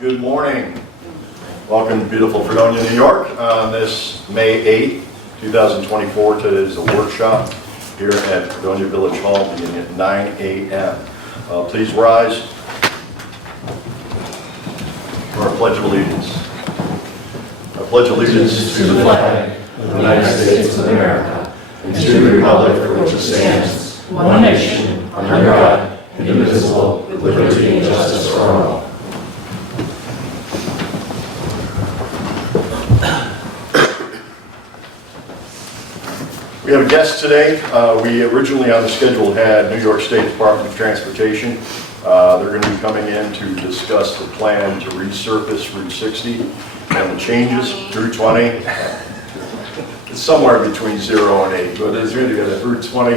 Good morning. Welcome to beautiful Fredonia, New York on this May 8th, 2024. Today is a workshop here at Fredonia Village Hall beginning at 9 a.m. Please rise for our Pledge of Allegiance. I pledge allegiance to the flag of the United States of America and to the republic for which it stands, one nation, under God, indivisible, with liberty and justice for all. We have a guest today. We originally on the schedule had New York State Department of Transportation. They're going to be coming in to discuss the plan to resurface Route 60 and the changes. Route 20. It's somewhere between 0 and 8, but it's really good at Route 20,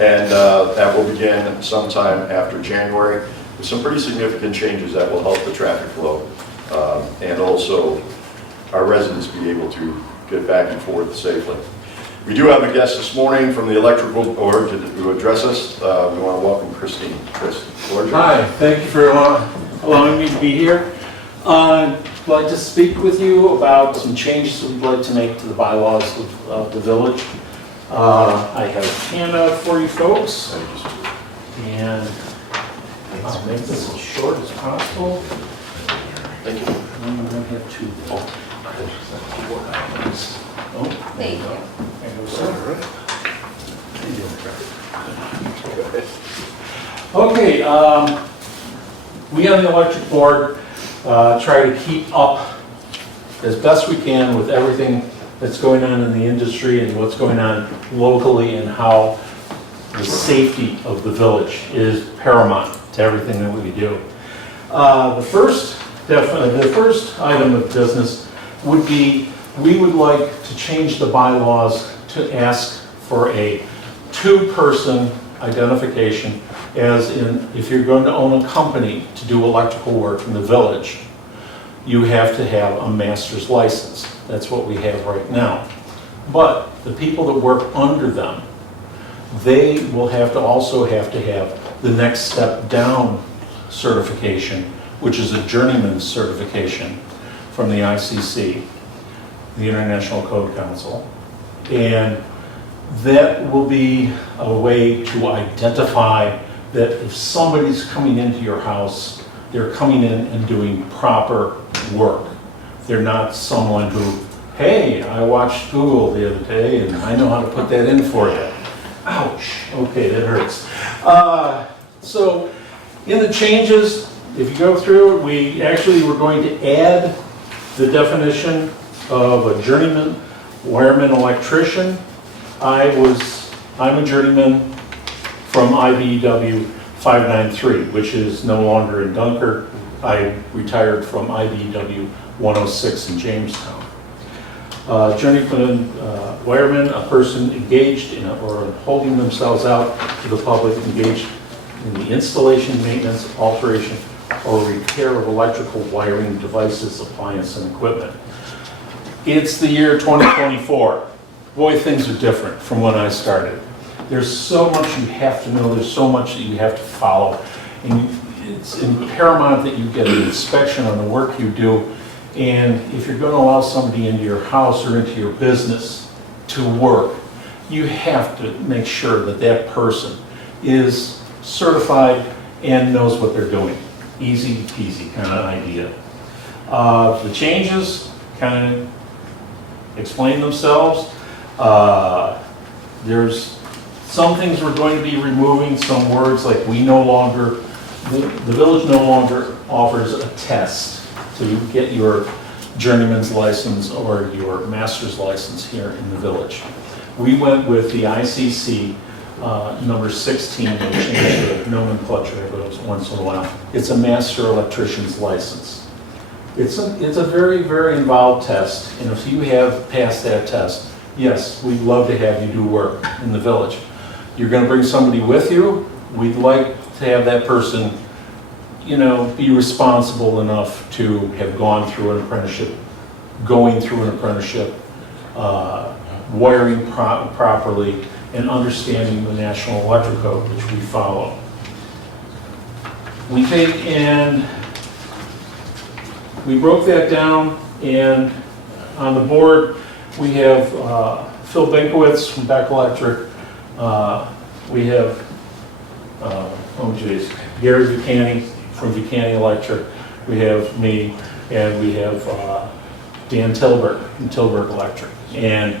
and that will begin sometime after January with some pretty significant changes that will help the traffic flow and also our residents be able to get back and forth safely. We do have a guest this morning from the electrical board to address us. We want to welcome Christine. Hi, thank you for allowing me to be here. I'd like to speak with you about some changes we'd like to make to the bylaws of the village. I have a handout for you folks, and I'll make this as short as possible. Thank you. I'm going to have two. Thank you. Okay, we on the electric board try to keep up as best we can with everything that's going on in the industry and what's going on locally and how the safety of the village is paramount to everything that we do. The first item of business would be we would like to change the bylaws to ask for a two-person identification, as in if you're going to own a company to do electrical work in the village, you have to have a master's license. That's what we have right now. But the people that work under them, they will also have to have the next step down certification, which is a journeyman certification from the ICC, the International Code Council. And that will be a way to identify that if somebody's coming into your house, they're coming in and doing proper work. They're not someone who, hey, I watched Google the other day and I know how to put that in for you. Ouch, okay, that hurts. So in the changes, if you go through, we actually were going to add the definition of a journeyman wireman electrician. I'm a journeyman from IBEW 593, which is no longer in Dunker. I retired from IBEW 106 in Jamestown. Journeyman wireman, a person engaged in or holding themselves out to the public, engaged in the installation, maintenance, alteration, or repair of electrical wiring devices, appliances, and equipment. It's the year 2024. Boy, things are different from when I started. There's so much you have to know, there's so much that you have to follow, and it's paramount that you get an inspection on the work you do, and if you're going to allow somebody into your house or into your business to work, you have to make sure that that person is certified and knows what they're doing. Easy peasy kind of idea. The changes kind of explain themselves. There's some things we're going to be removing, some words like the village no longer offers a test to get your journeyman's license or your master's license here in the village. We went with the ICC number 16, we changed the nomenclature once in a while. It's a master electrician's license. It's a very, very involved test, and if you have passed that test, yes, we'd love to have you do work in the village. You're going to bring somebody with you. We'd like to have that person, be responsible enough to have gone through an apprenticeship, wiring properly, and understanding the National Electrical Code, which we follow. We take in we broke that down, and on the board, we have Phil Binkowitz from Beck Electric. We have, Gary Buchanan from Buchanan Electric. We have me, and we have Dan Tilburg from Tilburg Electric. And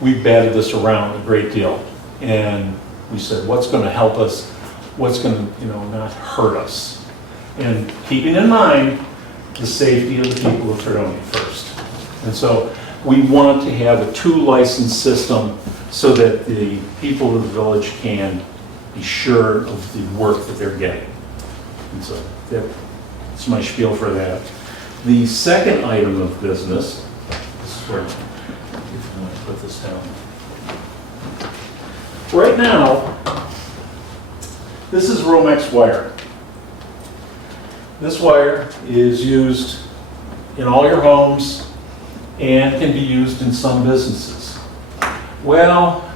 we batted this around a great deal. And we said, what's going to help us? What's going to, not hurt us? And keeping in mind the safety of the people of Fredonia first. And so we wanted to have a 2-license system so that the people of the village can be sure of the work that they're getting. And so that's my spiel for that. The second item of business, this is where, if you want to put this down. Right now, this is Romex wire. This wire is used in all your homes and can be used in some businesses. Well,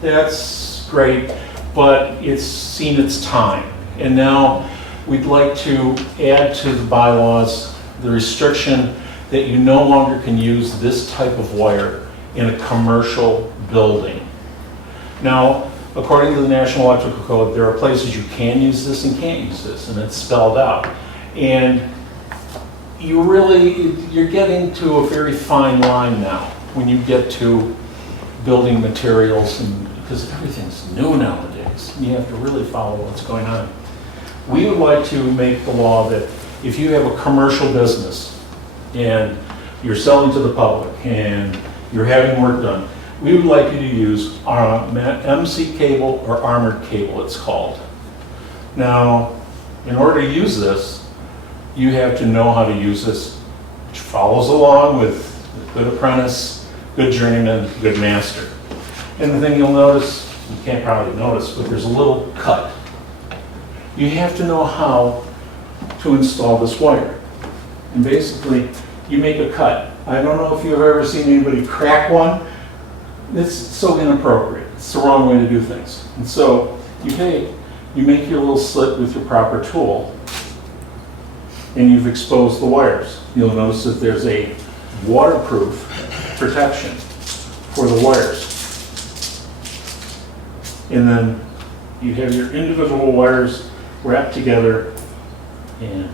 that's great, but it's seen its time. And now we'd like to add to the bylaws the restriction that you no longer can use this type of wire in a commercial building. Now, according to the National Electrical Code, there are places you can use this and can't use this, and it's spelled out. And you're getting to a very fine line now when you get to building materials, and because everything's new nowadays, you have to really follow what's going on. We would like to make the law that if you have a commercial business and you're selling to the public and you're having work done, we would like you to use MC cable or armored cable, it's called. Now, in order to use this, you have to know how to use this, which follows along with a good apprentice, good journeyman, good master. And the thing you'll notice, you can't probably notice, but there's a little cut. You have to know how to install this wire. And basically, you make a cut. I don't know if you've ever seen anybody crack one. It's so inappropriate. It's the wrong way to do things. And so you make your little slit with your proper tool, and you've exposed the wires. You'll notice that there's a waterproof protection for the wires. And then you have your individual wires wrapped together, and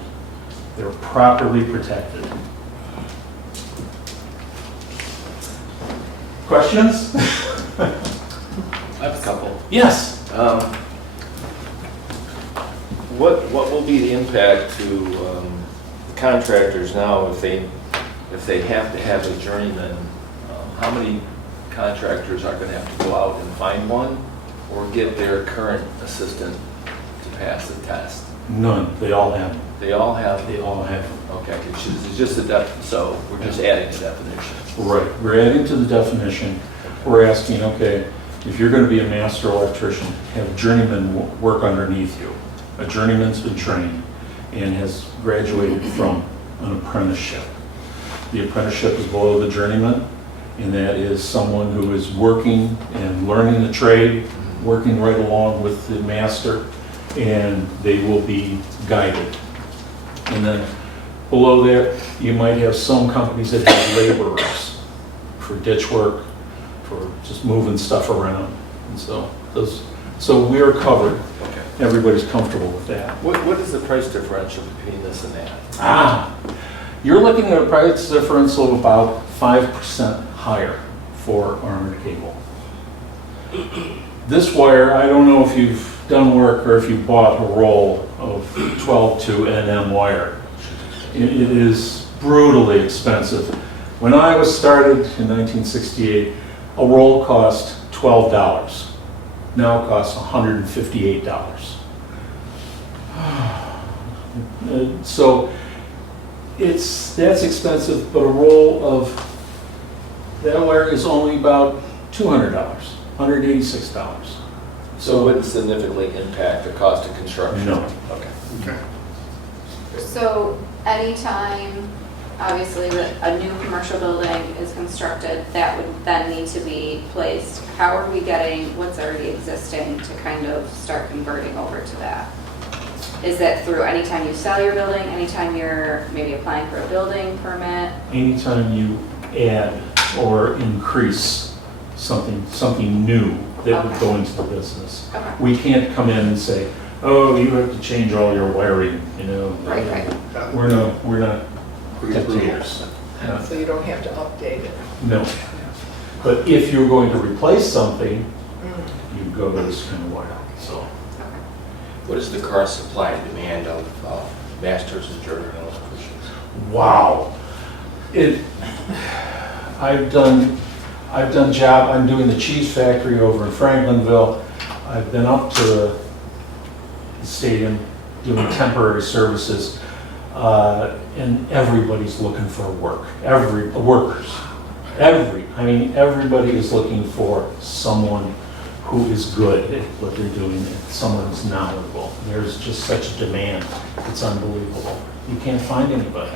they're properly protected. Questions? I have a couple. Yes. What will be the impact to contractors now if they have to have a journeyman? How many contractors are going to have to go out and find one or get their current assistant to pass the test? None. They all have them. They all have. They all have them. Okay, it's just so we're just adding the definition. Right. We're adding to the definition. We're asking, okay, if you're going to be a master electrician, have journeyman work underneath you. A journeyman's been trained and has graduated from an apprenticeship. The apprenticeship is below the journeyman, and that is someone who is working and learning the trade, working right along with the master, and they will be guided. And then below that, you might have some companies that have laborers for ditch work, for just moving stuff around. And so we're covered. Okay. Everybody's comfortable with that. What is the price differential between this and that? You're looking at a price differential of about 5% higher for armored cable. This wire, I don't know if you've done work or if you bought a roll of 12-2 NM wire. It is brutally expensive. When I was started in 1968, a roll cost $12. Now it costs $158. So that's expensive, but a roll of that wire is only about $200, $186. So it wouldn't significantly impact the cost of construction? No. Okay. So anytime, obviously, that a new commercial building is constructed, that would then need to be placed. How are we getting what's already existing to kind of start converting over to that? Is that through anytime you sell your building, anytime you're maybe applying for a building permit? Anytime you add or increase something new that would go into the business. Okay. We can't come in and say, oh, you have to change all your wiring, you know? Right. We're not dictators. No. So you don't have to update it. No. But if you're going to replace something, you go to this kind of wire, so. What is the current supply and demand of masters and journeyman electricians? Wow. I'm doing the cheese factory over in Franklinville. I've been up to the stadium doing temporary services, and everybody's looking for work. Everybody is looking for someone who is good at what they're doing, and someone who's knowledgeable. There's just such a demand. It's unbelievable. You can't find anybody.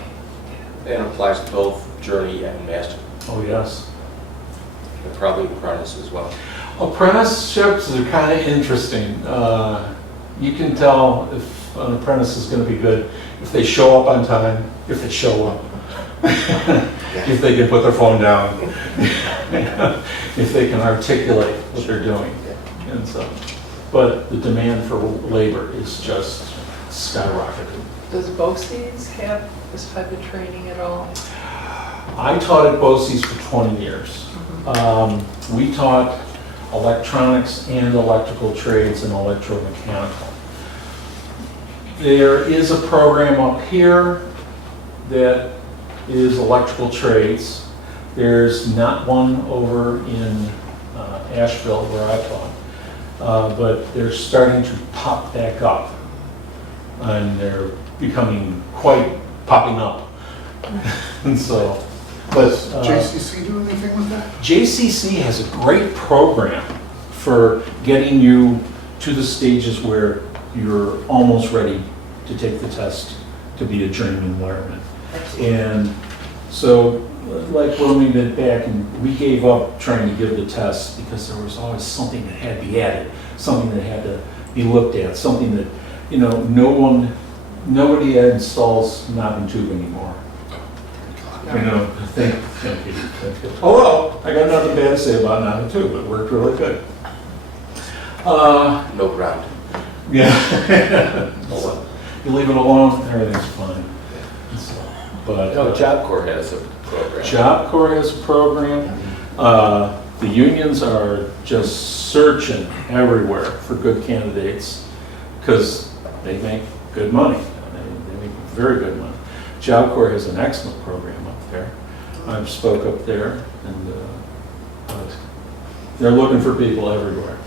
And applies to both journey and master, Oh, yes. and probably apprentice as well. Apprenticeships are kind of interesting. You can tell if an apprentice is going to be good if they show up on time, if they show up, if they can put their phone down, if they can articulate what they're doing and so. But the demand for labor is just skyrocketed. Does BOCES have this type of training at all? I taught at BOCES for 20 years. We taught electronics and electrical trades and electromechanical. There is a program up here that is electrical trades. There's not one over in Asheville where I taught, but they're starting to pop back up, and they're becoming quite popping up. And so, Does JCC do anything with that? JCC has a great program for getting you to the stages where you're almost ready to take the test to be a journeyman wireman. And so, like when we went back and we gave up trying to give the test because there was always something that had to be added, something that had to be looked at, something that, you know, nobody installs knob and tube anymore. You know, thank you. Although, I got nothing bad to say about knob and tube, it worked really good. No ground. Yeah. So, you leave it alone, everything's fine. So, but No, Job Corps has a program. Job Corps has a program. The unions are just searching everywhere for good candidates because they make good money. They make very good money. Job Corps has an excellent program up there. I've spoke up there, and they're looking for people everywhere.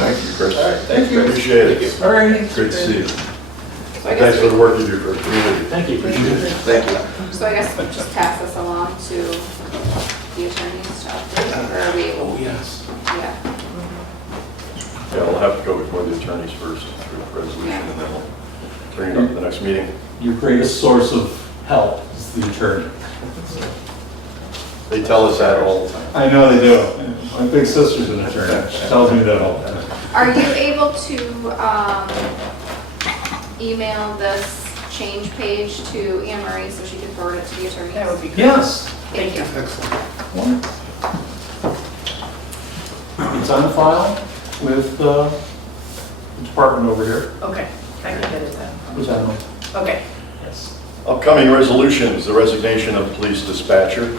Thank you, Chris. All right, thank you. Appreciate it. All right. Good to see you. So I Thanks guess, for the work you do for the community. Thank you. Thank you. so I guess we'll just pass this along to the attorney stuff, or are we, Oh, yes. yeah, Yeah, we'll have to go before the attorneys first for the resolution, and then we'll bring it up at the next meeting. Your greatest source of help is the attorney. They tell us that all the time. I know they do. My big sister's an attorney. She tells me that all the time. Are you able to email this change page to Anne Marie so she can forward it to the attorney? That would be great. Yes. Thank you. Excellent. It's on file with the department over here. Okay, I can get it then. Who's that one? Okay. Yes. Upcoming resolutions, the resignation of police dispatcher.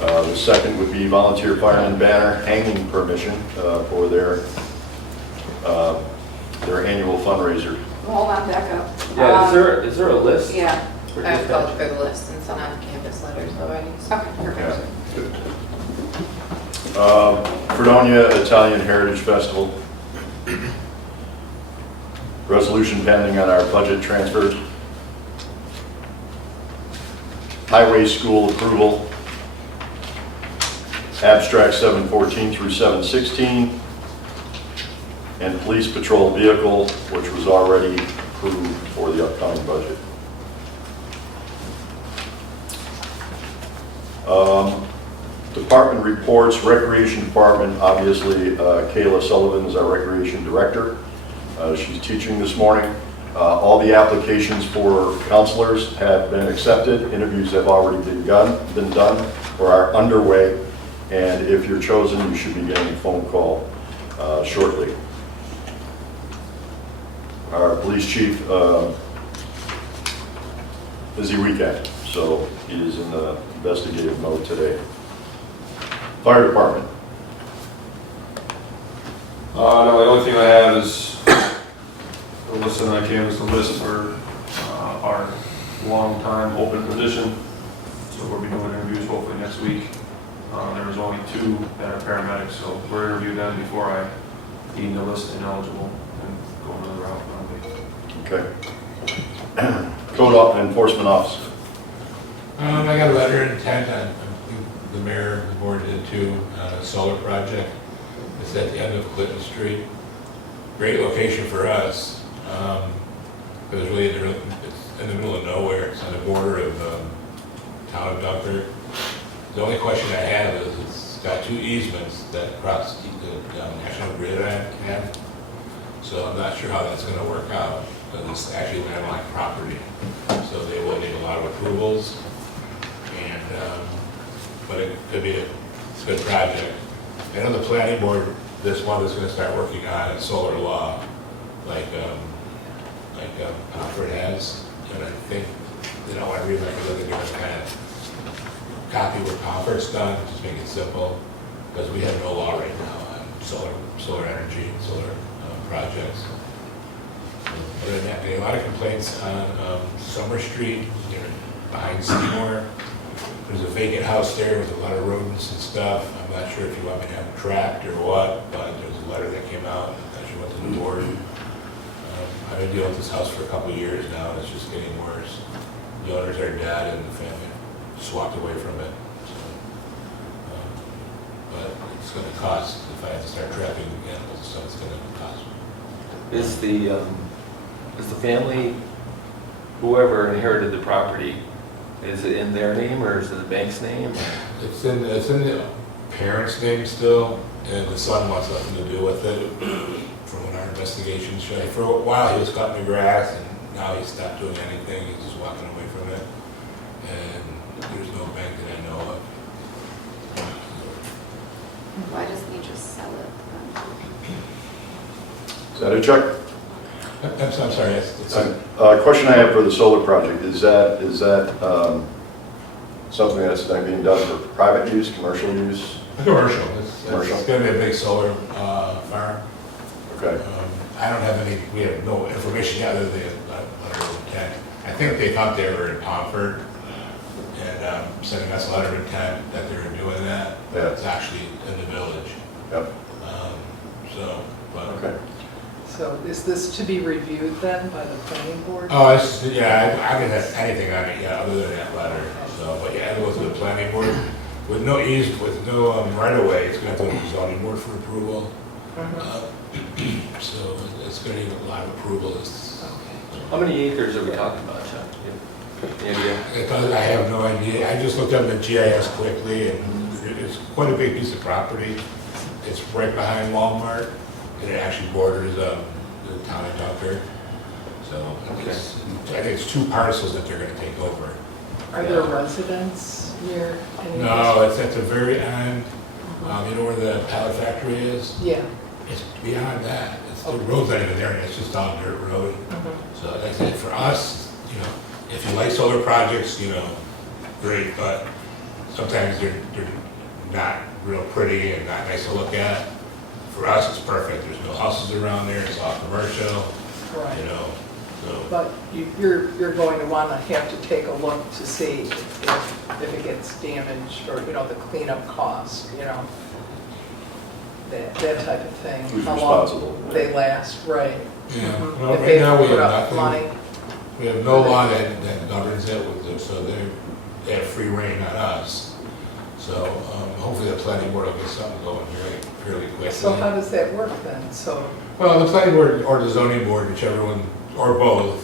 The second would be volunteer fireman banner hanging permission for their annual fundraiser. Hold on, back up. Yeah, is there a list? Yeah, for I've gone dispatch? through the list and sent out campus letters already. so- okay, perfect. Fredonia Italian Heritage Festival. Resolution pending on our budget transfers. Highway school approval. Abstract 714 through 716. And police patrol vehicle, which was already approved for the upcoming budget. Department reports, Recreation Department, obviously Kayla Sullivan is our Recreation Director. She's teaching this morning. All the applications for counselors have been accepted. Interviews have already been done or are underway. And if you're chosen, you should be getting a phone call shortly. Our police chief, busy weekend, so he is in the investigative mode today. Fire department. No, the only thing I have is the list, and I canvassed the list for our long-time open position. So we'll be doing interviews hopefully next week. There was only 2 that are paramedics, so we'll interview them before I deem the list ineligible and go another route. Okay. Code enforcement officer. I got a letter of intent on, the mayor, the board did too, on a solar project. It's at the end of Clinton Street. Great location for us. It was really, it's in the middle of nowhere. It's on the border of town of Dunkirk. The only question I have is it's got 2 easements that cross the national grid I have. So I'm not sure how that's going to work out, because it's actually landlocked property. So they will need a lot of approvals, and but it could be a good project. I know the planning board this month is going to start working on a solar law, like Alfred has, and I think they don't want to rewrite it, they're going to kind of copy what Conference done, just make it simple, because we have no law right now on solar energy, solar projects. Other than that, there are a lot of complaints on Summer Street, behind Seymour. There's a vacant house there with a lot of rodents and stuff. I'm not sure if you want me to have it tracked or what, but there's a letter that came out that actually went to the board. I've been dealing with this house for a couple of years now, and it's just getting worse. The owners are dead, and the family just walked away from it. So, but it's going to cost, if I have to start trapping animals, so it's going to cost. Is the family, whoever inherited the property, is it in their name or is it the bank's name? It's in the parents' name still, and the son wants nothing to do with it. From what our investigations show, for a while he was cutting the grass, and now he's stopped doing anything. He's just walking away from it, and there's no bank that I know of. Why doesn't he just sell it then? Is that it, Chuck? I'm sorry. It's Question I have for the solar project, is that something that's being done for private use, commercial use? commercial. Commercial. It's going to be a big solar farm. Okay. I don't have any, we have no information yet other than letter of intent. I think they thought they were in Pomford and sending us a letter of intent that they were doing that. Yeah. It's actually in the village. Yep. Okay. So is this to be reviewed then by the planning board? Oh, yeah, I haven't had anything on it yet other than that letter. So, but yeah, it goes to the planning board with no right of way. It's going to go to the zoning board for approval. So it's going to need a lot of approvals. How many acres are we talking about, Chuck? Any idea? I have no idea. I just looked up the GIS quickly, and it's quite a big piece of property. It's right behind Walmart, and it actually borders the town of Dunkirk. So I think it's 2 parcels that they're going to take over. Are there residents near any of No, it's at the very end. You know where the pallet factory is? Yeah. It's beyond that. The road's not even there, and it's just on dirt road. So like I said, for us, if you like solar projects, great, but sometimes they're not real pretty and not nice to look at. For us, it's perfect. There's no houses around there. It's all commercial. Right. So. But you're going to want to have to take a look to see if it gets damaged or, the cleanup cost, that type of thing. Who's How responsible? long they last, right. Yeah. Mhm. Well, If right they now we put have up nothing. money. We have no law that governs it, so they have free reign on us. So hopefully the planning board will get something going fairly quickly. So how does that work then? So, Well, the planning board or the zoning board, whichever one, or both,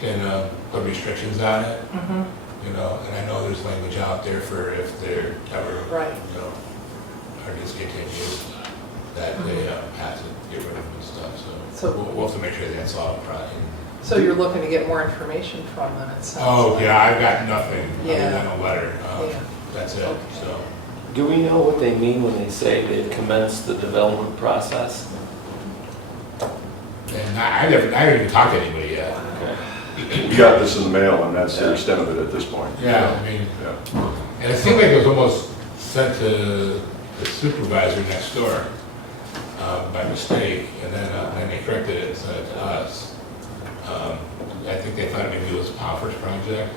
can put restrictions on it. And I know there's language out there for if they're ever, right. are discontinued. that they have to get rid of and stuff, So- so we'll have to make sure that's all probably. So you're looking to get more information from them, it sounds Oh, like. yeah, I've got nothing other Yeah. than a letter. Yeah. That's it, so. Do we know what they mean when they say they've commenced the development process? And I haven't even talked to anybody yet. Okay. We got this in the mail, and that's the extent of it at this point. Yeah, I mean, Yeah. and it seemed like it was almost sent to the supervisor next door by mistake, and then they corrected it and sent it to us. I think they thought maybe it was Pomfret's project.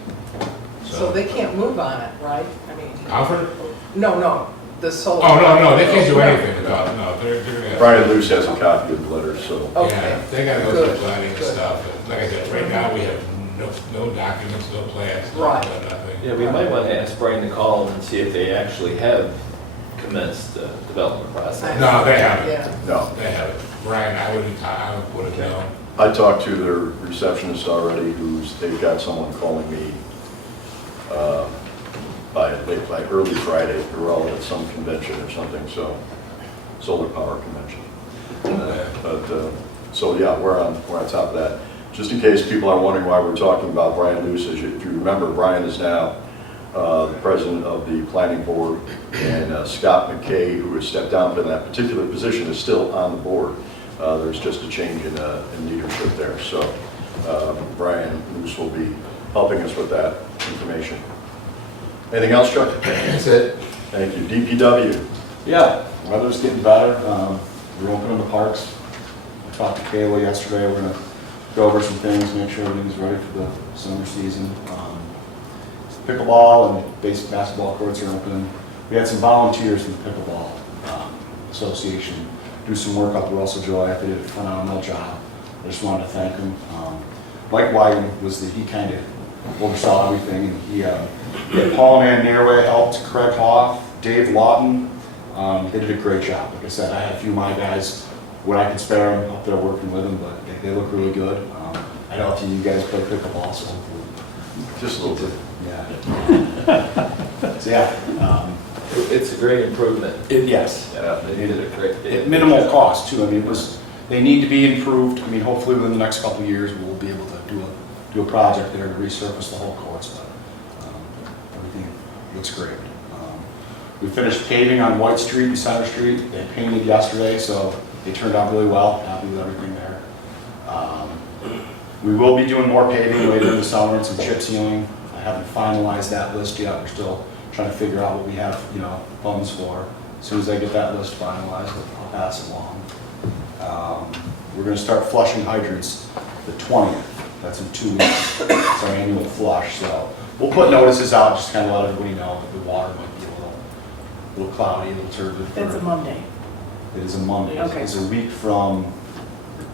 So they can't move on it, right? I mean, Pomfret? no, the solar. Oh, no, they can't do anything about it, no, they're gonna. Brian Luce has a copy of the letter, so. Okay. Yeah, they gotta go Good, through planning and good. stuff. Like I said, right now, we have no documents, no plans, Right. nothing. Yeah, we might want to ask Brian to call and see if they actually have commenced the development process. No, they haven't. Yeah. No. They haven't. Brian, I would have known. I talked to their receptionist already, they've got someone calling me by early Friday. They're all at some convention or something, so, solar power convention. So yeah, we're on top of that. Just in case people are wondering why we're talking about Brian Luce, if you remember, Brian is now the president of the planning board, and Scott McKay, who has stepped down from that particular position, is still on the board. There's just a change in leadership there. So Brian Luce will be helping us with that information. Anything else, Chuck? That's it. Thank you. DPW. Yeah, weather's getting better. We're opening the parks. I talked to Kayla yesterday. We're gonna go over some things, make sure everything's ready for the summer season. Pickleball and basic basketball courts are open. We had some volunteers from the Pickleball Association do some work out the Russell Joy. They did a phenomenal job. I just wanted to thank them. Mike Wyden he kind of oversaw everything, and he had Paul and Ann Nearway helped, Craig Hoff, Dave Lawton. They did a great job. Like I said, I had a few of my guys, when I could spare them, up there working with them, but they look really good. I know if you guys play pickleball, so Just a little bit. yeah. So yeah, It's a great improvement. yes. Yeah, they did a great. At minimal cost too. I mean, they need to be improved. I mean, hopefully within the next couple of years, we'll be able to do a project there to resurface the whole course, but everything looks great. We finished paving on White Street and Center Street. They painted yesterday, so it turned out really well. Happy with everything there. We will be doing more paving later in the summer and some chip sealing. I haven't finalized that list yet. We're still trying to figure out what we have, funds for. As soon as I get that list finalized, I'll pass it along. We're gonna start flushing hydrants the 20th. That's in 2 weeks. It's our annual flush, so we'll put notices out, just kind of let everybody know that the water might be a little cloudy, a little turbid. That's a Monday. It is a Monday. Okay. It's a week from,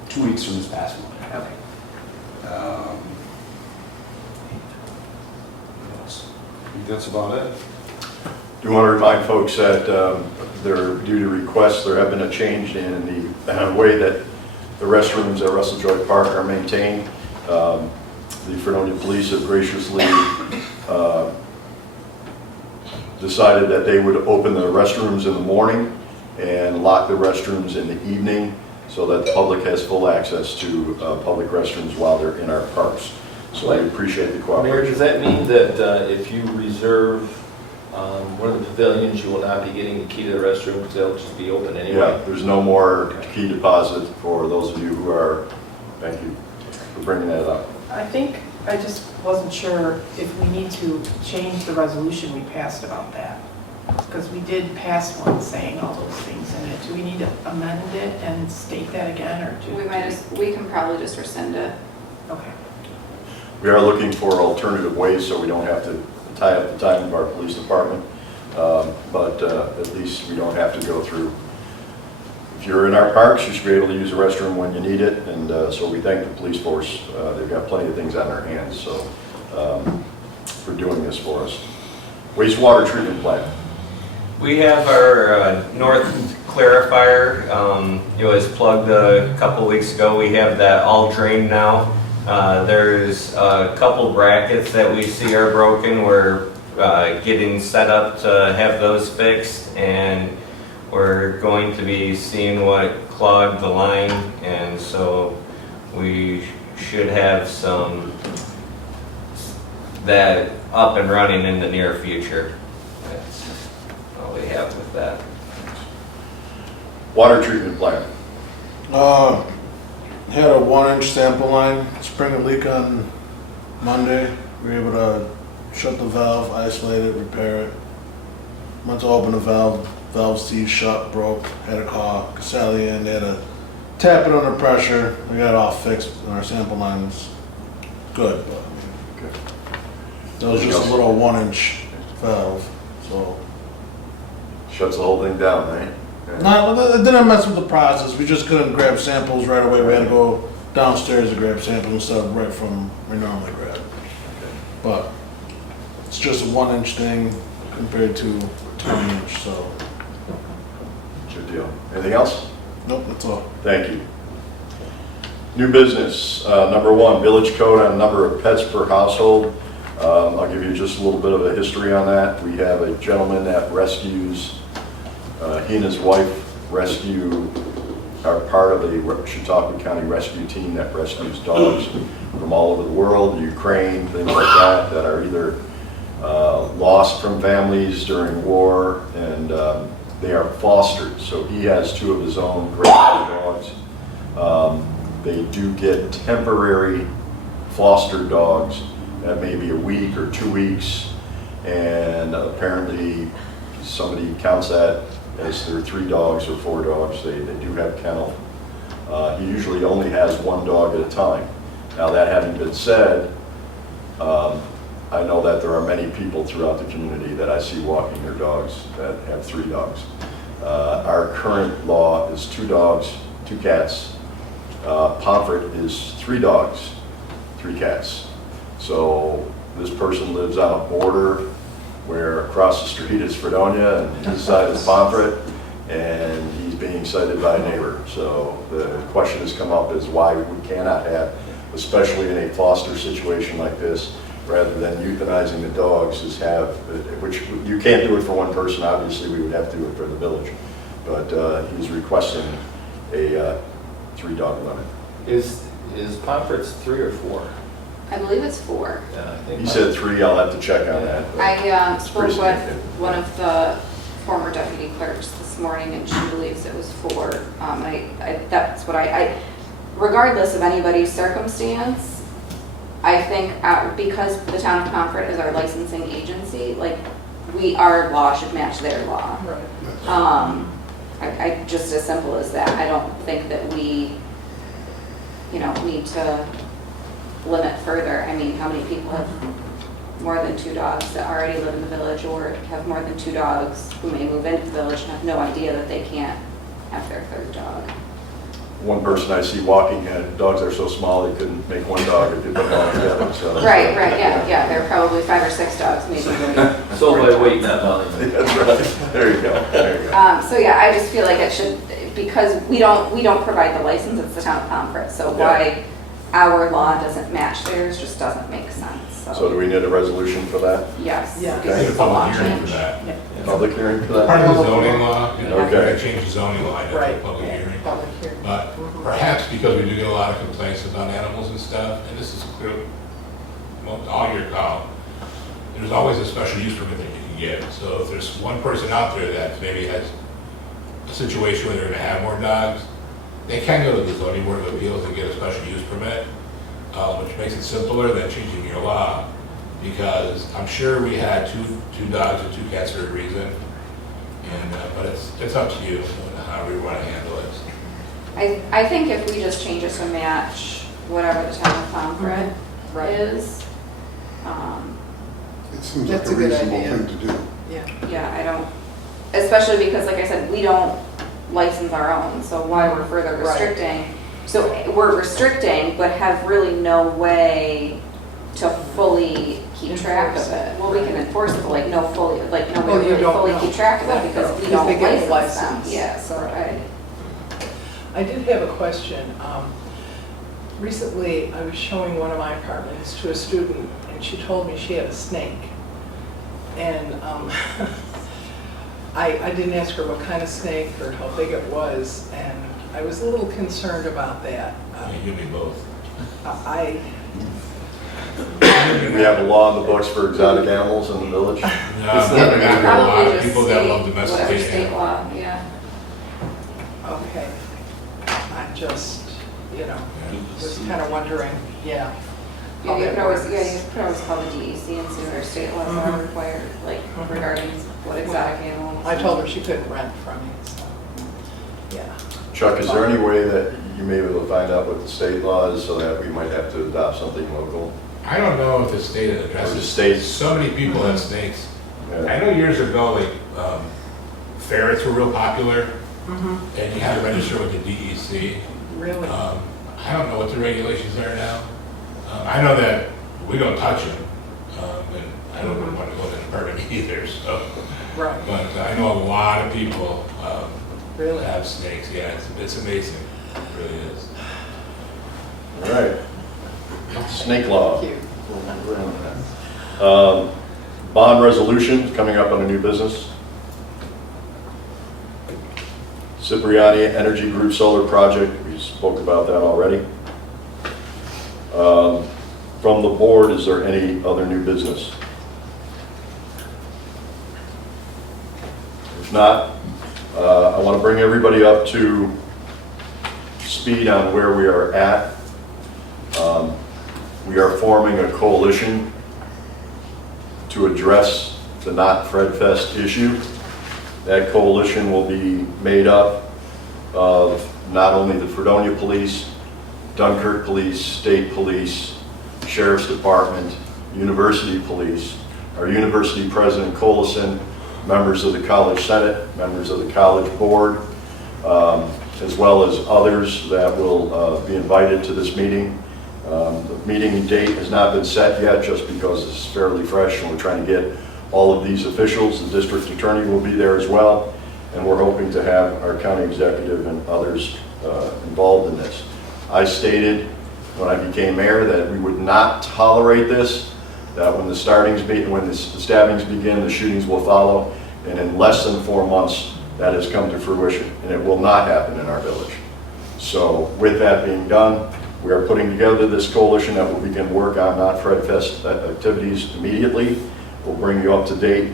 2 weeks from this past Monday. Okay. What else? I think that's about it. Do want to remind folks that they're due to request, there have been a change in the way that the restrooms at Russell Joy Park are maintained. The Fredonia Police have graciously decided that they would open the restrooms in the morning and lock the restrooms in the evening so that the public has full access to public restrooms while they're in our parks. So I appreciate the Mayor, cooperation. does that mean that if you reserve one of the pavilions, you will not be getting the key to the restroom because they'll just be open anyway? Yeah, there's no more key deposit for those of you who are, thank you for bringing that up. I think, I just wasn't sure if we need to change the resolution we passed about that. Because we did pass one saying all those things in it. Do we need to amend it and state that again, or do? We can probably just rescind it. Okay. We are looking for alternative ways so we don't have to tie up the time of our police department, but at least we don't have to go through. If you're in our parks, you should be able to use the restroom when you need it, and so we thank the police force. They've got plenty of things on their hands, so for doing this for us. Wastewater treatment plant. We have our north clarifier, it was plugged a couple weeks ago. We have that all drained now. There's a couple brackets that we see are broken. We're getting set up to have those fixed, and we're going to be seeing what clogged the line, and so we should have that up and running in the near future. That's all we have with that. Water treatment plant. Had a 1-inch sample line, spring a leak on Monday. We were able to shut the valve, isolate it, repair it. Went to open the valve seized shut, broke, had to call Casali in, they had to tap it under pressure. We got it all fixed, and our sample line was good, but I mean, that was just a little 1-inch valve, so. Shuts the whole thing down, right? Okay. It didn't mess with the process, we just couldn't grab samples right away, we had to go downstairs to grab samples instead of right from where we normally grab. But it's just a 1-inch thing compared to 2-inch, so. Good deal. Anything else? Nope, that's all. Thank you. New business, number 1, village code on number of pets per household. I'll give you just a little bit of a history on that. We have a gentleman that rescues, he and his wife rescue, are part of the Chautauqua County rescue team that rescues dogs from all over the world, Ukraine, things like that, that are either lost from families during war, and they are fostered. So he has 2 of his own great dogs. They do get temporary foster dogs that may be a week or 2 weeks, and apparently somebody counts that as their 3 dogs or 4 dogs. They do have kennel. He usually only has 1 dog at a time. Now, that having been said, I know that there are many people throughout the community that I see walking their dogs that have 3 dogs. Our current law is 2 dogs, 2 cats. Pomfret is 3 dogs, 3 cats. So this person lives on a border where across the street is Fredonia and his side is Pomfret, and he's being cited by a neighbor. So the question has come up is why we cannot have, especially in a foster situation like this, rather than euthanizing the dogs, is have, which you can't do it for one person, obviously we would have to do it for the village. But he's requesting a 3-dog limit. Is Pomfret's 3 or 4? I believe it's 4. Yeah, I think. He said 3, I'll have to check on that. but I it's spoke pretty with significant. one of the former deputy clerks this morning, and she believes it was 4. That's what regardless of anybody's circumstance, I think because the town of Pomfret is our licensing agency, like, our law should match their law. Right. I just as simple as that. I don't think that we, need to limit further. I mean, how many people have more than 2 dogs that already live in the village, or have more than 2 dogs who may move into the village and have no idea that they can't have their 3rd dog? One person I see walking had dogs that are so small they couldn't make 1 dog if they put them all together. So Right, yeah. There are probably 5 or 6 dogs, maybe. Sold by weight, not volume. That's right. There you go. So yeah, I just feel like it should, because we don't provide the license, it's the town of Pomfret. So why our law doesn't match theirs just doesn't make sense. So do we need a resolution for that? Yes. Yeah. because Need a it's a law public hearing for change. that. Public hearing for Part that? of the zoning law, Okay. I changed the zoning law, I did a Right. public hearing. Public hearing. But perhaps because we do get a lot of complaints about animals and stuff, and this is clear, well, all your call, there's always a special use permit that you can get. So if there's one person out there that maybe has a situation where they're gonna have more dogs, they can go to the zoning board of appeals and get a special use permit, which makes it simpler than changing your law. Because I'm sure we had two dogs and 2 cats for a reason, and but it's up to you however you want to handle it. I think if we just change it to match whatever the town of Pomfret is, It seems That's like a a good reasonable idea. thing to do. yeah, I don't, especially because, like I said, we don't license our own, so why we're further Right. restricting? So we're restricting, but have really no way to fully keep track of it. Well, we can enforce it, but like no way Well, to you really don't fully know. keep track of it because we don't Because they get the license them. license. Yeah, so I did have a question. Recently, I was showing one of my apartments to a student, and she told me she had a snake. And I didn't ask her what kind of snake or how big it was, and I was a little concerned about that. You give me both. I, We have a law in the books for exotic animals in the village. No, there are a lot Probably of just people that love state, whatever domesticated state animals. law, yeah. okay. I'm just, was kind of wondering, yeah. how Yeah, you that could always, works. yeah, you could always call the DEC and see what our state laws are required, like regarding what exotic animals. I told her she couldn't rent from me, so, yeah. Chuck, is there any way that you may be able to find out what the state law is so that we might have to adopt something local? I don't know if the state Or the addresses, state? so many people have snakes. I Yeah. know years ago, like, ferrets were real popular, and you had to register with the DEC. Really? I don't know what the regulations are now. I know that we don't touch them, and I don't want to go to the department either, so. Right, But I know a lot of people really? have snakes, yeah, it's amazing, it really is. All right. Snake law. Thank you. Bond resolution coming up on a new business. Cipriani Energy Group Solar Project, we spoke about that already. From the board, is there any other new business? If not, I want to bring everybody up to speed on where we are at. We are forming a coalition to address the Not Fred Fest issue. That coalition will be made up of not only the Fredonia Police, Dunkirk Police, State Police, Sheriff's Department, University Police, our University President Colison, members of the College Senate, members of the College Board, as well as others that will be invited to this meeting. The meeting date has not been set yet just because it's fairly fresh and we're trying to get all of these officials. The district attorney will be there as well, and we're hoping to have our county executive and others involved in this. I stated when I became mayor that we would not tolerate this, that when the stabbings begin, the shootings will follow, and in less than 4 months, that has come to fruition, and it will not happen in our village. So with that being done, we are putting together this coalition that will begin work on Not Fred Fest activities immediately. We'll bring you up to date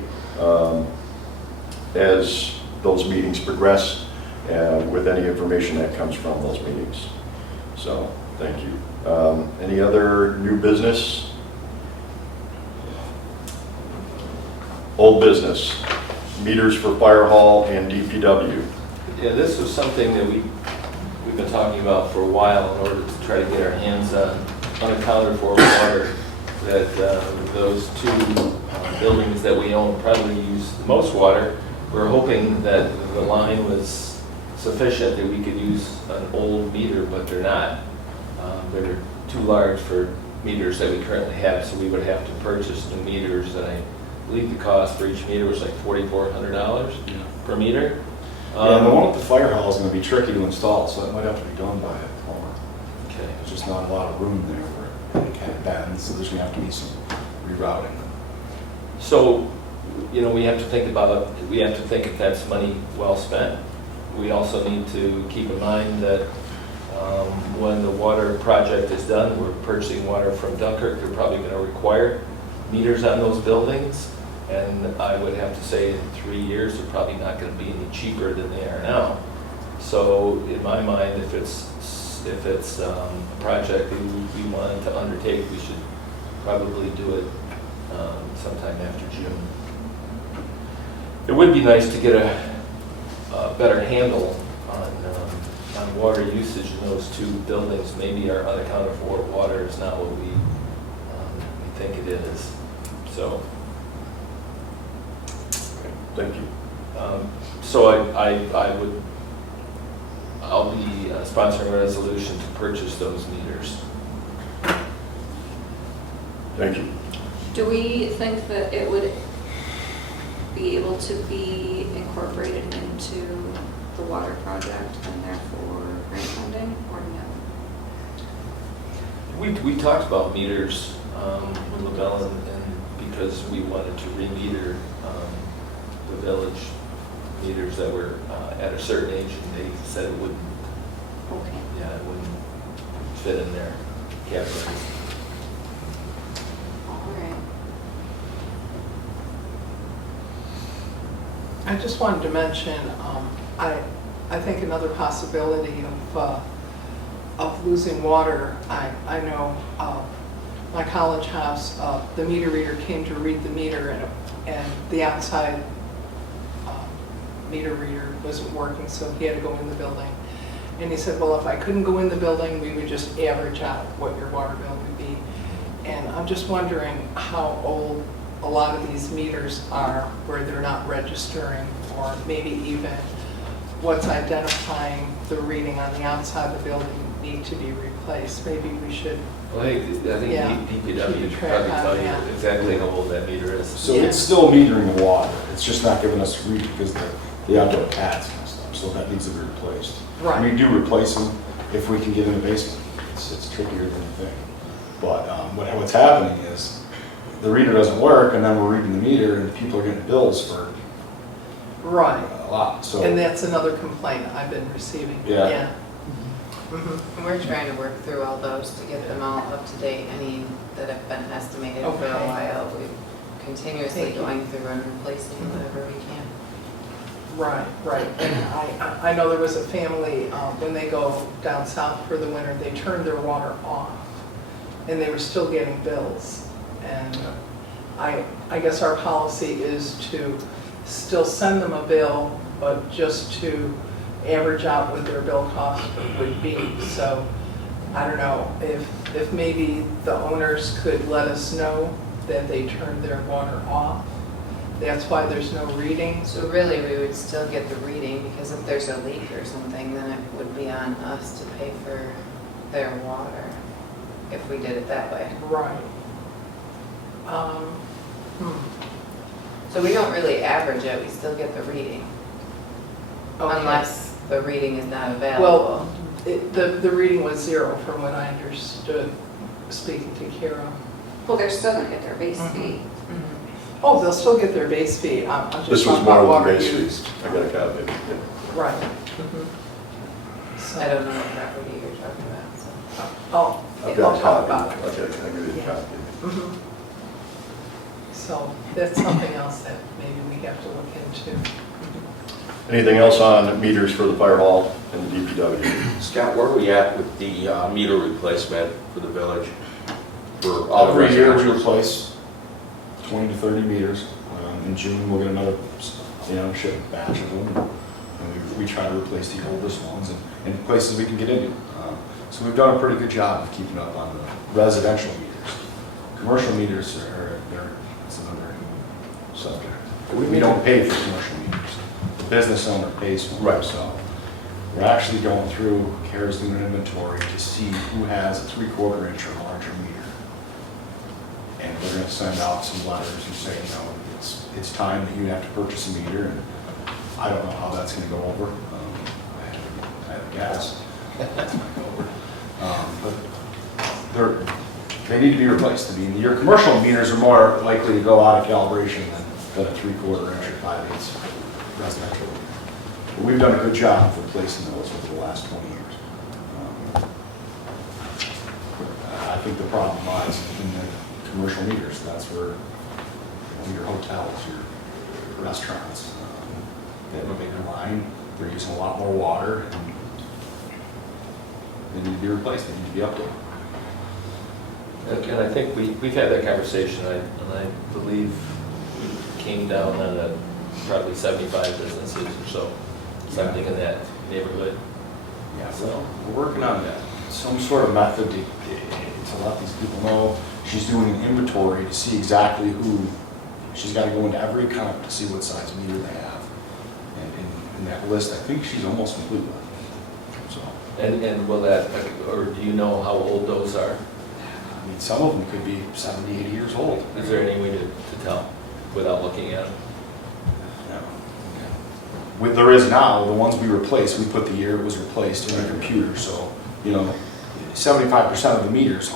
as those meetings progress with any information that comes from those meetings. So, thank you. Any other new business? Old business, meters for fire hall and DPW. Yeah, this was something that we've been talking about for a while in order to try to get our hands on unaccounted for water that those two buildings that we own probably use the most water. We're hoping that the line was sufficient that we could use an old meter, but they're not. They're too large for meters that we currently have, so we would have to purchase new meters, and I believe the cost for each meter was like $4,400 per meter. Yeah, the one with the fire hall is going to be tricky to install, so it might have to be done by a plumber. Okay. There's just not a lot of room there where it kind of bends, so there's going to have to be some rerouting. So, we have to think if that's money well spent. We also need to keep in mind that when the water project is done, we're purchasing water from Dunkirk. They're probably going to require meters on those buildings. And I would have to say in 3 years, they're probably not going to be any cheaper than they are now. So in my mind, if it's a project that we wanted to undertake, we should probably do it sometime after June. It would be nice to get a better handle on water usage in those two buildings. Maybe our unaccounted for water is not what we think it is. So. Thank you. So I'll be sponsoring a resolution to purchase those meters. Thank you. Do we think that it would be able to be incorporated into the water project and therefore grant funding, or no? We talked about meters with LaBelle, and because we wanted to re-meter the village meters that were at a certain age, and they said it wouldn't, Okay. yeah, it wouldn't fit in their categories. All right. I just wanted to mention, I think another possibility of losing water, I know my college house, the meter reader came to read the meter and the outside meter reader wasn't working, so he had to go in the building. And he said, well, if I couldn't go in the building, we would just average out what your water bill would be. And I'm just wondering how old a lot of these meters are where they're not registering, or maybe even what's identifying the reading on the outside of the building need to be replaced. Maybe we should, Well, I think Yeah. DPW Keep should track probably on tell you that. exactly how old that meter is. So Yeah. it's still metering the water, it's just not giving us read because the outdoor pads and stuff, so that needs to be replaced. Right. We do replace them if we can get in the basement. It's trickier than you think. But what's happening is the reader doesn't work, and then we're reading the meter, and people are getting bills for right. a lot, so. And that's another complaint I've been receiving. Yeah. Mhm. And we're trying to work through all those to get them all up to date, any that have been estimated for a Okay. while. We're continuously Thank you. going through and replacing whatever we can. Right, right. And I know there was a family, when they go down south for the winter, they turned their water off, and they were still getting bills. And I guess our policy is to still send them a bill, but just to average out what their bill cost would be. So I don't know if maybe the owners could let us know that they turned their water off. That's why there's no reading. So really, we would still get the reading, because if there's a leak or something, then it would be on us to pay for their water, if we did it that way. Right. So we don't really average it, we still get the reading, Okay. unless the reading is not Well, available. the reading was 0 from what I understood, speaking to Kara. Well, they're still gonna get their base Mhm. fee. Oh, they'll still get their base fee. I'm This just was talking more about of water the base use. fees. I got a copy of it. yeah. Right. I don't know what property you're talking about, so. Oh, I've I'll got a talk copy. about it. Okay, I'll give you a Yeah. copy. Mhm. So that's something else that maybe we have to look into. Anything else on meters for the fire hall and the DPW? Scott, where are we at with the meter replacement for the village? For all the Every year we residential? replace 20 to 30 meters. In June, we'll get another, ship batch of them. And we try to replace the oldest ones in places we can get into. So we've done a pretty good job of keeping up on the residential meters. Commercial meters it's another subject. We don't pay for commercial meters. The business owner pays for them. Right. So we're actually going through, Kara's doing an inventory to see who has a 3/4 inch or larger meter. And we're gonna send out some letters and say, it's time that you have to purchase a meter, and I don't know how that's gonna go over. I have a guess. That's not gonna go over. But they need to be replaced. I mean, your commercial meters are more likely to go out of calibration than a 3/4 inch or 5/8 residential meter. But we've done a good job of replacing those over the last 20 years. I think the problem lies in the commercial meters. That's where your hotels, your restaurants, they have a bigger line, they're using a lot more water, and they need to be replaced, they need to be updated. And I think we've had that conversation, and I believe we came down on probably 75 businesses or so, something in that neighborhood. Yeah, so we're working on that, some sort of method to let these people know. She's doing an inventory to see exactly who, she's got to go into every account to see what size meter they have. And in that list, I think she's almost complete with it. So, And will that, or do you know how old those are? I mean, some of them could be 70, 80 years old. Is there any way to tell without looking at them? There is now, the ones we replaced, we put the year it was replaced in the computer, so, 75% of the meters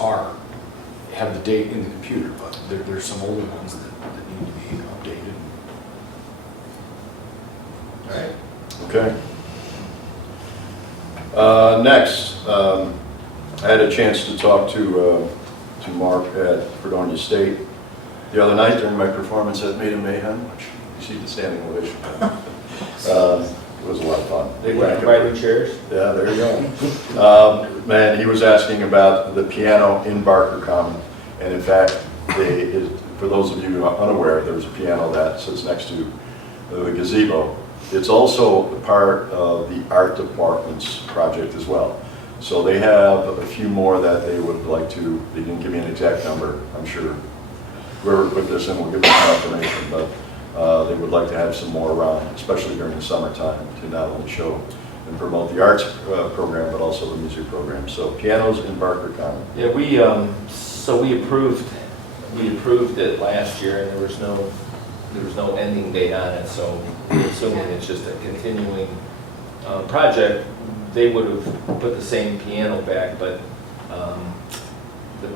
have the date in the computer, but there's some older ones that need to be updated. All right. Okay. Next, I had a chance to talk to Mark at Fredonia State the other night during my performance at Made in Mayhem, which you see the standing ovation. It was a lot of fun. They went to buy new chairs? Yeah, there you go. Man, he was asking about the piano in Barker Common. And in fact, for those of you who are unaware, there's a piano that sits next to the gazebo. It's also part of the art department's project as well. So they have a few more that they would like to, they didn't give me an exact number. I'm sure whoever put this in will give us some information, but they would like to have some more around, especially during the summertime, to not only show and promote the arts program, but also the music program. So pianos in Barker Common. Yeah, we approved it last year, and there was no ending date on it, so we're assuming it's just a continuing project. They would have put the same piano back, but the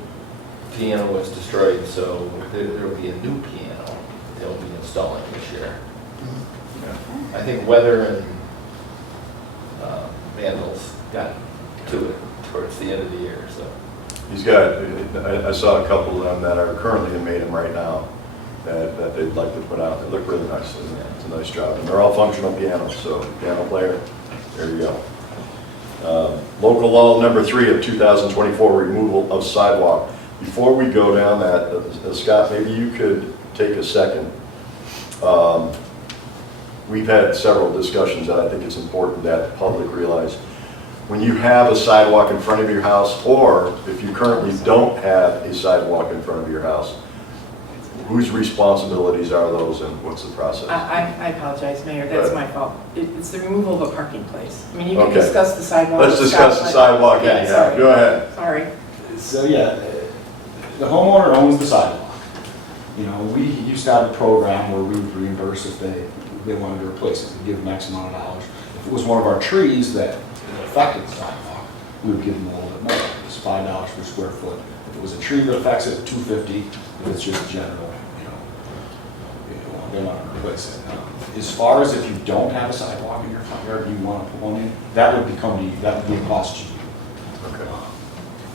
piano was destroyed, so there will be a new piano they'll be installing this year. Yeah. I think weather and vandals got to it towards the end of the year, so. He's got, I saw a couple of them that are currently in Made 'em right now that they'd like to put out. They look really nice. It's a nice job. And they're all functional pianos, so piano player, there you go. Local law number 3 of 2024, removal of sidewalk. Before we go down that, Scott, maybe you could take a second. We've had several discussions that I think it's important that the public realize. When you have a sidewalk in front of your house, or if you currently don't have a sidewalk in front of your house, whose responsibilities are those and what's the process? I apologize, Mayor, that's my fault. It's the removal of a parking place. I mean, you can Okay. discuss the sidewalk. Let's discuss the sidewalk Yeah, anyhow. sorry. Go ahead. Sorry. So yeah, the homeowner owns the sidewalk. You know, we used to have a program where we would reimburse if they wanted to replace it, we'd give them X amount of dollars. If it was one of our trees that affected the sidewalk, we would give them a little bit more. It was $5 per square foot. If it was a tree that affects it, $2.50. If it's just general, they want to replace it. As far as if you don't have a sidewalk in your front yard, you want to put one in, that would be a cost to you. Okay.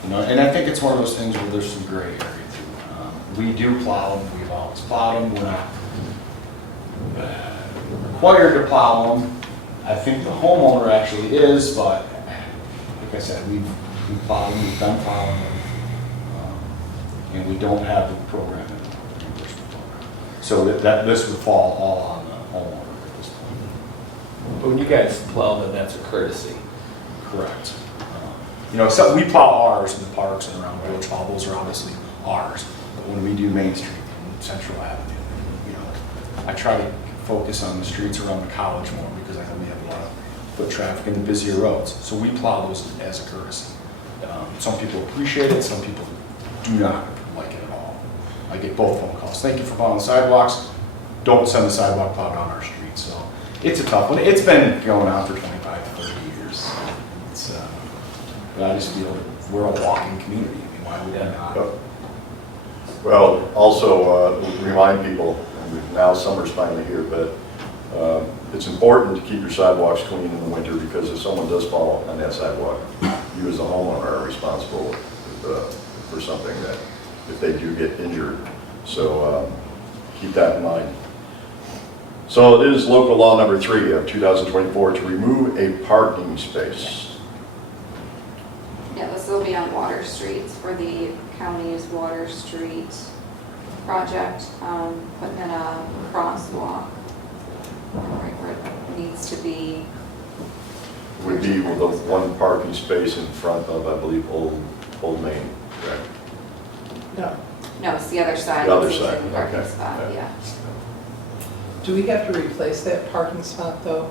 You know, and I think it's one of those things where there's some gray area too. We do plow them. We've always plowed them. We're not required to plow them. I think the homeowner actually is, but like I said, we've plowed them. We've done plowing them, and we don't have the program. So that this would fall all on the homeowner at this point. But when you guys plow, then that's a courtesy. Correct. You know, so we plow ours in the parks and around Village Hall. Those are obviously ours. But when we do Main Street and Central Avenue, you know, I try to focus on the streets around the college more because I know we have a lot of foot traffic and the busier roads. So we plow those as a courtesy. Some people appreciate it. Some people do not like it at all. I get both phone calls. Thank you for plowing the sidewalks. Don't send the sidewalk plowed on our street. So it's a tough one. It's been going on for 25 to 30 years. It's, but I just feel that we're a walking community. I mean, why would we not? Well, also remind people, and now summer's finally here, but it's important to keep your sidewalks clean in the winter because if someone does fall on that sidewalk, you as a homeowner are responsible for something that if they do get injured. So keep that in mind. So it is local law number 3 of 2024 to remove a parking space. Yeah, this will be on Water Street for the county's Water Street project, putting in a crosswalk right where it needs to be. Would be the one parking space in front of, I believe, Old Main, correct? No. No, it's the other side. The other It's side, in the parking okay. spot, yeah. Do we have to replace that parking spot though?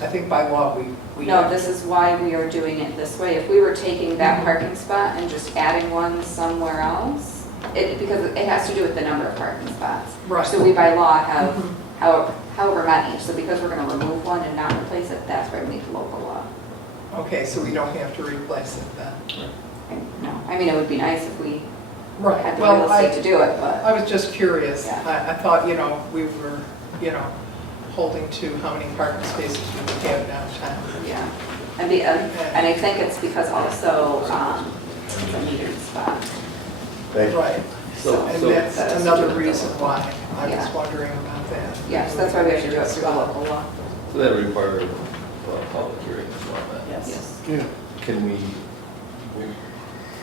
I think by law we No, have this to. is why we are doing it this way. If we were taking that parking spot and just adding one somewhere else, because it has to do with the number of parking spots. Right. So we by law have Mhm. however many. So because we're gonna remove one and not replace it, that's why we need local law. Okay, so we don't have to replace it then? No, I mean, it would be nice if we Right. had the real Well, estate to do it, but. I was just curious. Yeah. I thought, we were, holding to how many parking spaces we would have downtown. Yeah, and I think it's because also, it's a metered spot. Thank you. Right, So- and so- that's That has to another do with reason why I was Yeah. wondering about that. Yes, that's why we have to do it through the local law. So that requires a public hearing as well then? Yes. Yeah. Can we,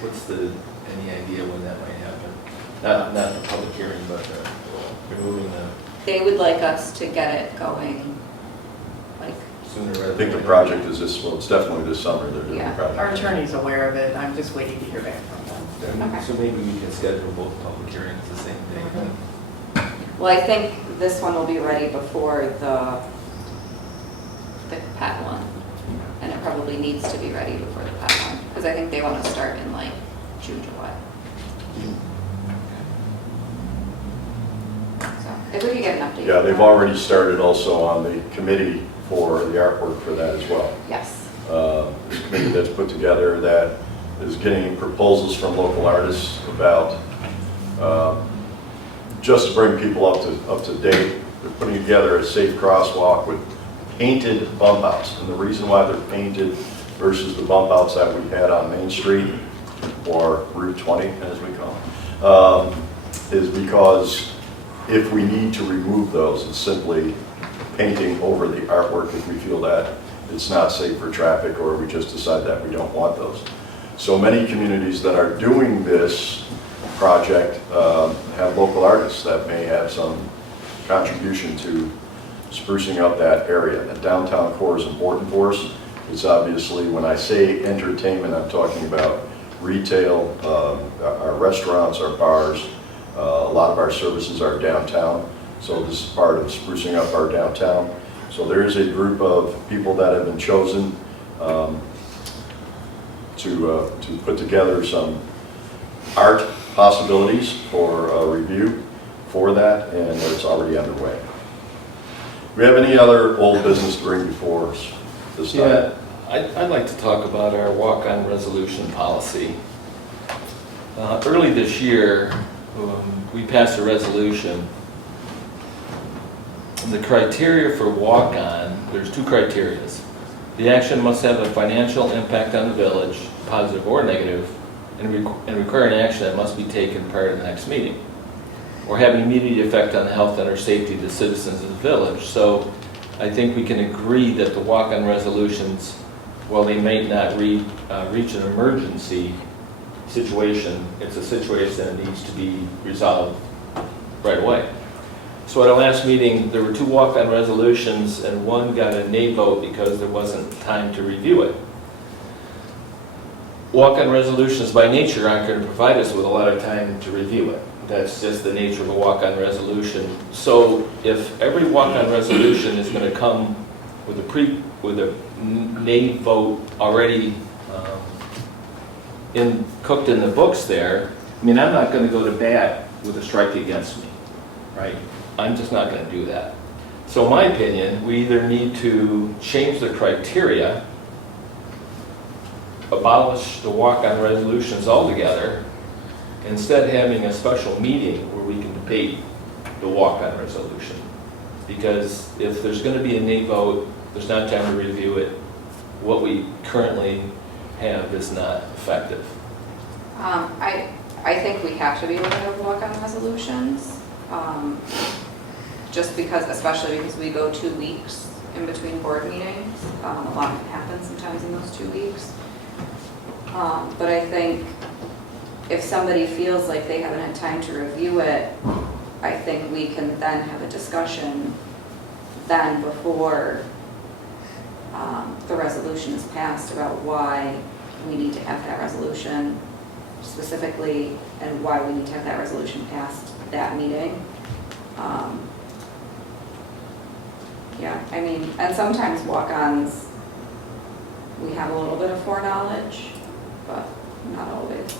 what's the, any idea when that might happen? Not the public hearing, but removing the They would like us to get it going, like, sooner rather I than. think the later. project is this, well, it's definitely this summer they're doing the Yeah. project. Our attorney's aware of it, I'm just waiting to hear back from them. Okay. So maybe we can schedule both public hearings the same day. well, I think this one will be ready before the pet one. And it probably needs to be ready before the pet one, because I think they want to start in like June, July. So, if we could get an update. Yeah, they've already started also on the committee for the artwork for that as well. Yes. There's a committee that's put together that is getting proposals from local artists about, just to bring people up to date. They're putting together a safe crosswalk with painted bump outs. And the reason why they're painted versus the bump outs that we had on Main Street, or Route 20 as we call them, is because if we need to remove those, it's simply painting over the artwork if we feel that it's not safe for traffic, or we just decide that we don't want those. So many communities that are doing this project have local artists that may have some contribution to sprucing up that area. The downtown core is important for us. It's obviously, when I say entertainment, I'm talking about retail, our restaurants, our bars. A lot of our services are downtown, so this is part of sprucing up our downtown. So there is a group of people that have been chosen to put together some art possibilities for review for that, and it's already underway. Do we have any other old business to bring before us this time? Yeah, I'd like to talk about our walk-on resolution policy. Early this year, we passed a resolution. The criteria for walk-on, there's two criteria. The action must have a financial impact on the village, positive or negative, and require an action that must be taken prior to the next meeting, or have an immediate effect on the health and or safety of the citizens of the village. So I think we can agree that the walk-on resolutions, while they may not reach an emergency situation, it's a situation that needs to be resolved right away. So at our last meeting, there were two walk-on resolutions, and one got a nay vote because there wasn't time to review it. Walk-on resolutions by nature aren't going to provide us with a lot of time to review it. That's just the nature of a walk-on resolution. So if every walk-on resolution is going to come with a nay vote already cooked in the books there, I mean, I'm not going to go to bat with a strike against me, right? I'm just not going to do that. So in my opinion, we either need to change the criteria, abolish the walk-on resolutions altogether, instead having a special meeting where we can debate the walk-on resolution. Because if there's going to be a nay vote, there's not time to review it, what we currently have is not effective. I think we have to be looking at walk-on resolutions, just because, especially because we go 2 weeks in between board meetings. A lot can happen sometimes in those 2 weeks. But I think if somebody feels like they haven't had time to review it, I think we can then have a discussion then before the resolution is passed about why we need to have that resolution specifically and why we need to have that resolution passed that meeting. Yeah, I mean, and sometimes walk-ons, we have a little bit of foreknowledge, but not always.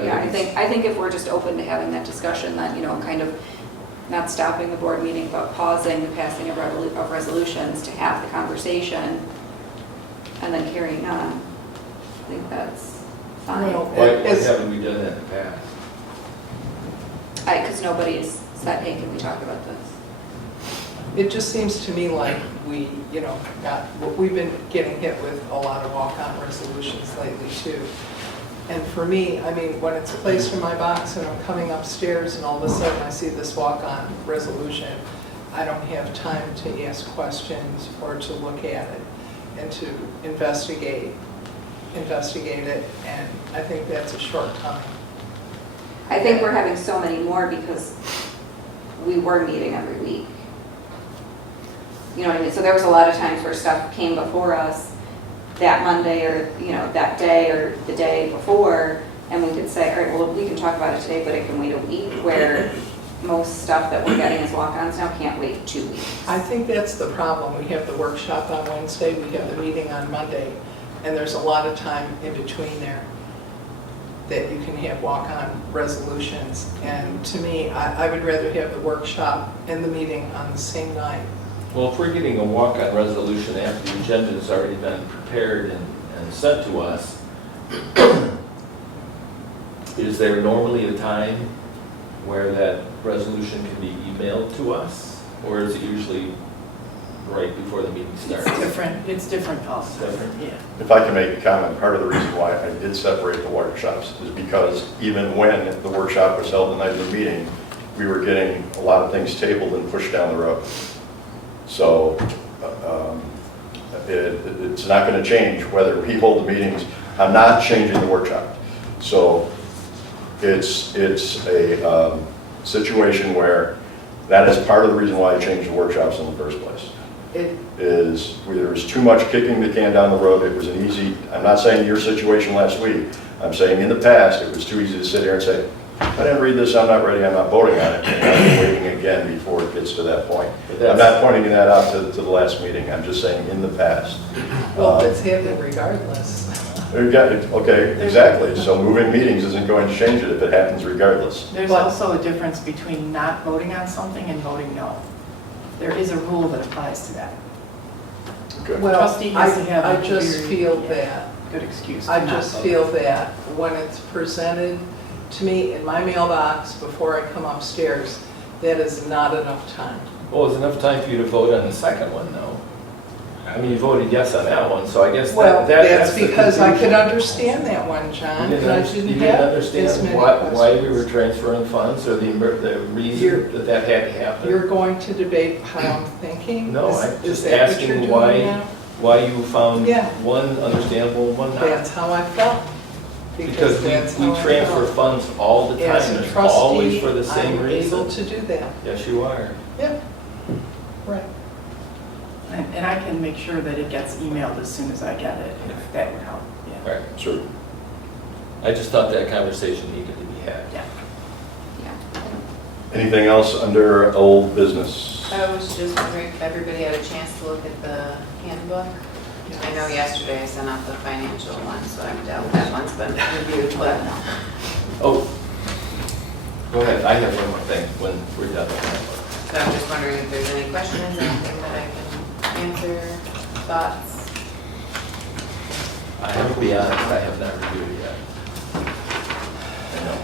Yeah, I think if we're just open to having that discussion, then, you know, kind of not stopping the board meeting, but pausing the passing of resolutions to have the conversation and then carrying on, I think that's fine. Well, Why as- haven't we done that in the past? Because nobody's said, hey, can we talk about this? It just seems to me like we, we've been getting hit with a lot of walk-on resolutions lately too. And for me, I mean, when it's placed in my box and I'm coming upstairs and all of a sudden I see this walk-on resolution, I don't have time to ask questions or to look at it and to investigate it, and I think that's a short time. I think we're having so many more because we were meeting every week. You know what I mean? So there was a lot of times where stuff came before us that Monday or, that day or the day before, and we could say, all right, well, we can talk about it today, but it can wait a week, where most stuff that we're getting as walk-ons now can't wait 2 weeks. I think that's the problem. We have the workshop on Wednesday, we have the meeting on Monday, and there's a lot of time in between there that you can have walk-on resolutions. And to me, I would rather have the workshop and the meeting on the same night. Well, if we're getting a walk-on resolution after the agenda has already been prepared and sent to us, is there normally a time where that resolution can be emailed to us? Or is it usually right before the meeting starts? It's different also. It's different? Yeah. If I can make a comment, part of the reason why I did separate the workshops is because even when the workshop was held the night of the meeting, we were getting a lot of things tabled and pushed down the road. So it's not going to change whether we hold the meetings. I'm not changing the workshop. So it's a situation where that is part of the reason why I changed the workshops in the first place. There was too much kicking the can down the road. It was an easy, I'm not saying your situation last week. I'm saying in the past, it was too easy to sit here and say, I didn't read this, I'm not ready, I'm not voting on it. And I'm waiting again before it gets to that point. I'm not pointing that out to the last meeting. I'm just saying in the past. Well, it's happening regardless. Okay, exactly. So moving meetings isn't going to change it if it happens regardless. There's also a difference between not voting on something and voting no. There is a rule that applies to that. Okay. Well, Trustee has to have I a just very, feel yeah, that, good excuse to I not just vote. feel that when it's presented to me in my mailbox before I come upstairs, that is not enough time. Well, it's enough time for you to vote on the second one, though. I mean, you voted yes on that one, so I guess Well, that's the because I could conclusion. understand that one, John, You and I didn't didn't have as understand many why we questions. were transferring funds or the reason that had to happen? You're going to debate how I'm thinking? No, Is- I'm is just that what you're asking doing now? why you found Yeah. one understandable and one not. That's how I felt. Because that's we how I transfer felt. funds all the time, As and a it's always trustee, for the same I'm reason. able to do that. Yes, you are. Yeah, right. And I can make sure that it gets emailed as soon as I get it, if that would help, yeah. Right. Sure. I just thought that conversation needed to be had. Yeah. Anything else under old business? I was just wondering if everybody had a chance to look at the handbook. I know yesterday I sent out the financial one, so I doubt that one's been reviewed, but Oh, go ahead. I have one more thing when we're done with that. so I'm just wondering if there's any questions, anything that I can answer, thoughts? I have to be honest, I have not reviewed it yet. I know.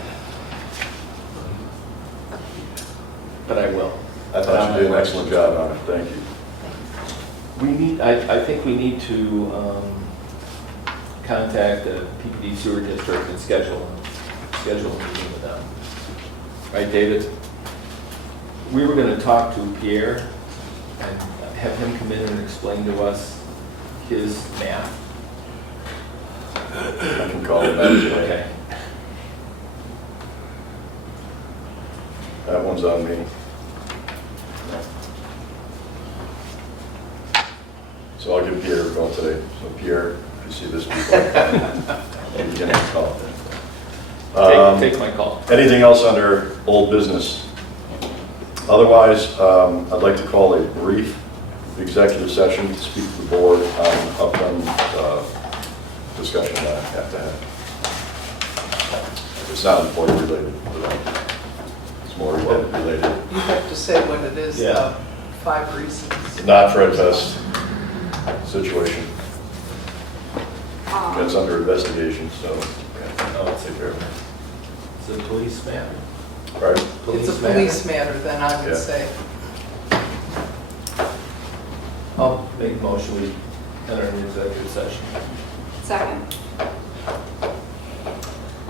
But I will. I thought you did an excellent job on it. Thank you. I think we need to contact the PPD sewer district and schedule a meeting with them. Right, David? We were going to talk to Pierre and have him come in and explain to us his math. I can call it that today. Okay. That one's on me. So I'll give Pierre a call today. So Pierre, if you see this before, you can call. Take my call. Anything else under old business? Otherwise, I'd like to call a brief executive session to speak to the board on upcoming discussion that I have to have. It's not employee related, but it's more related. You have to say what it is, Yeah. 5 reasons. Not for a test situation. It's under investigation, so I'll take care of it. It's a police matter. All right. It's a police matter, then I would Yeah. say. I'll make a motion, we enter an executive session. Second.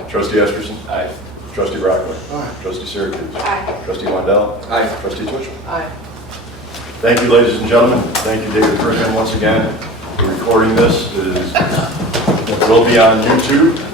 Trustee Esperson? Aye. Trustee Brockway? Aye. Trustee Syracuse? Aye. Trustee Wendell? Aye. Trustee Twitchell? Aye. Thank you, ladies and gentlemen. Thank you, David Fricken, once again, for recording this. It will be on YouTube